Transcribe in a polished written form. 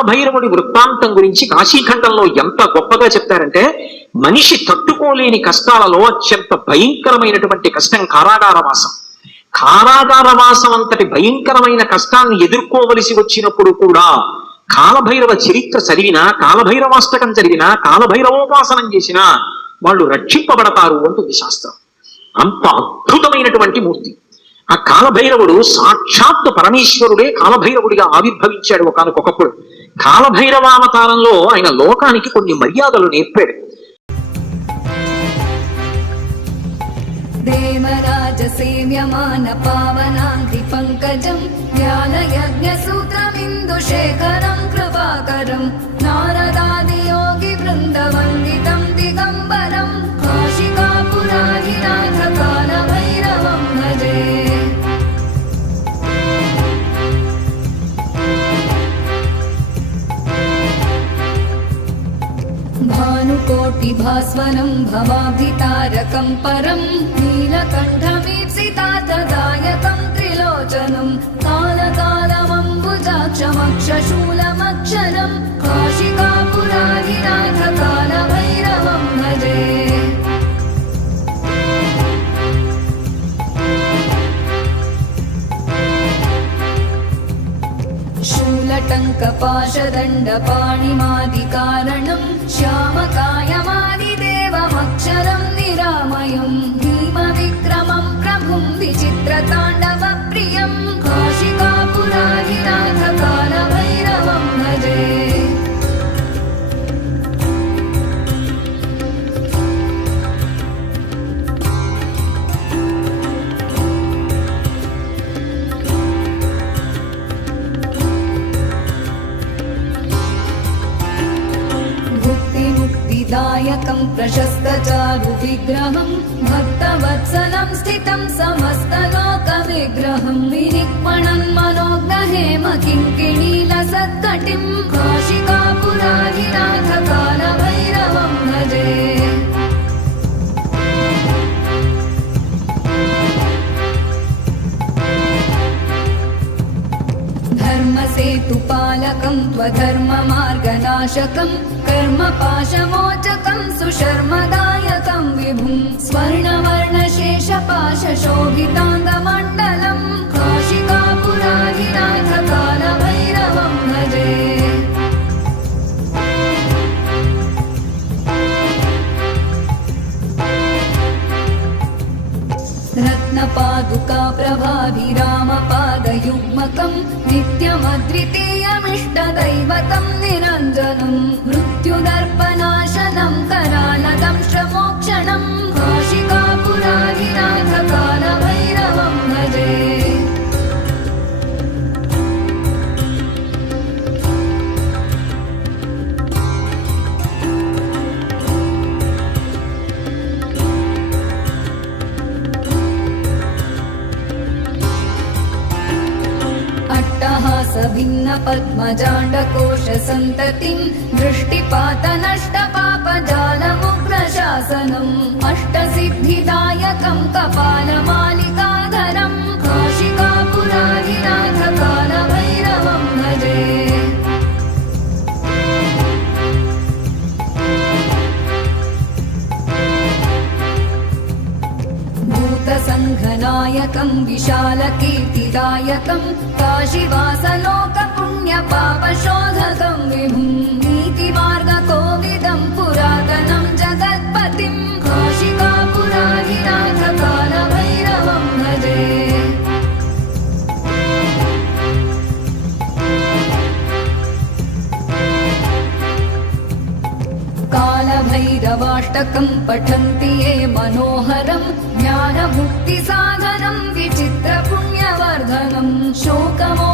కాలభైరవుడి వృత్తాంతం గురించి కాశీఖండంలో ఎంత గొప్పగా చెప్తారంటే, మనిషి తట్టుకోలేని కష్టాలలో అత్యంత భయంకరమైనటువంటి కష్టం కారాగారవాసం. కారాగారవాసం అంతటి భయంకరమైన కష్టాన్ని ఎదుర్కోవలసి వచ్చినప్పుడు కూడా కాలభైరవ చరిత్ర చదివినా, కాలభైరవాష్టకం చదివినా, కాలభైరవోపాసనం చేసినా వాళ్ళు రక్షింపబడతారు అంటుంది శాస్త్రం. అంత అద్భుతమైనటువంటి మూర్తి ఆ కాలభైరవుడు. సాక్షాత్తు పరమేశ్వరుడే కాలభైరవుడిగా ఆవిర్భవించాడు ఒకనకొకప్పుడు. కాలభైరవావతారంలో ఆయన లోకానికి కొన్ని మర్యాదలు నేర్పాడు. దేవరాజ సేవ్యమాన పావనాంతి పంకజం జ్ఞానయజ్ఞ సూత్రమిందు శేఖరం కృపాకరం నారదాది యోగి బృంద వందితం దిగంబరం కాశికాపురాధినాథ కాలభైరవం భజే. భానుకోటి భాస్వరం భవాభితారకం పరం నీలకంఠమీప్సితార్థదాయకం త్రిలోచనం కాలకాలమంబుజాక్షమక్షశూలమక్షరం కాశికాపురాధినాథ కాలభైరవం భజే. शूलटङ्कपाशदण्डपाणिमादिकारणं श्यामकायमादिदेवमक्षरं निरामयं भीमविक्रमं प्रभुं विचित्रताण्डवप्रियं काशिकापुराधिनाथ कालभैरवं भजे. दायकं प्रशस्तचारु विग्रहं भक्तवत्सलं स्थितं समस्तलोकविग्रहं विनिक्मणं मनोग्रहेम किङ्किणीलसत्कटिं काशिकापुराधिनाथ कालभैरवं भजे. धर्मसेतुपालकं त्वधर्ममार्गनाशकं कर्मपाशमोचकं सुशर्मदायकं विभुं स्वर्णवर्णशेषपाशशोभिताङ्गमण्डलं काशिकापुराधिनाथ कालभैरवं भजे. रत्नपादुका प्रभाभिरामपादयुग्मकं नित्यमद्वितीयमिष्टदैवतं निरञ्जनं मृत्युदर्पनाशनं करालदं श्रमोक्षणं काशिकापुराधिनाथ कालभैरवं भजे. भिन्न पद्मजाण्डकोश सन्ततिं दृष्टिपातनष्टपापजालमुग्रशासनम् अष्टसिद्धिदायकं कपालमालिकाधरं काशिकापुराधिनाथ कालभैरवं भजे. भूतसङ्घनायकं विशालकीर्तिदायकं काशीवासलोकपुण्यपापशोधकं विभुं नीतिमार्गकोविदं पुरातनं जगत्पतिं काशिकापुराधिनाथ कालभैरवं भजे. कालभैरवाष्टकं पठन्ति ये मनोहरं ज्ञानमुक्तिसाधनं विचित्रपुण्यवर्धनं शोकमो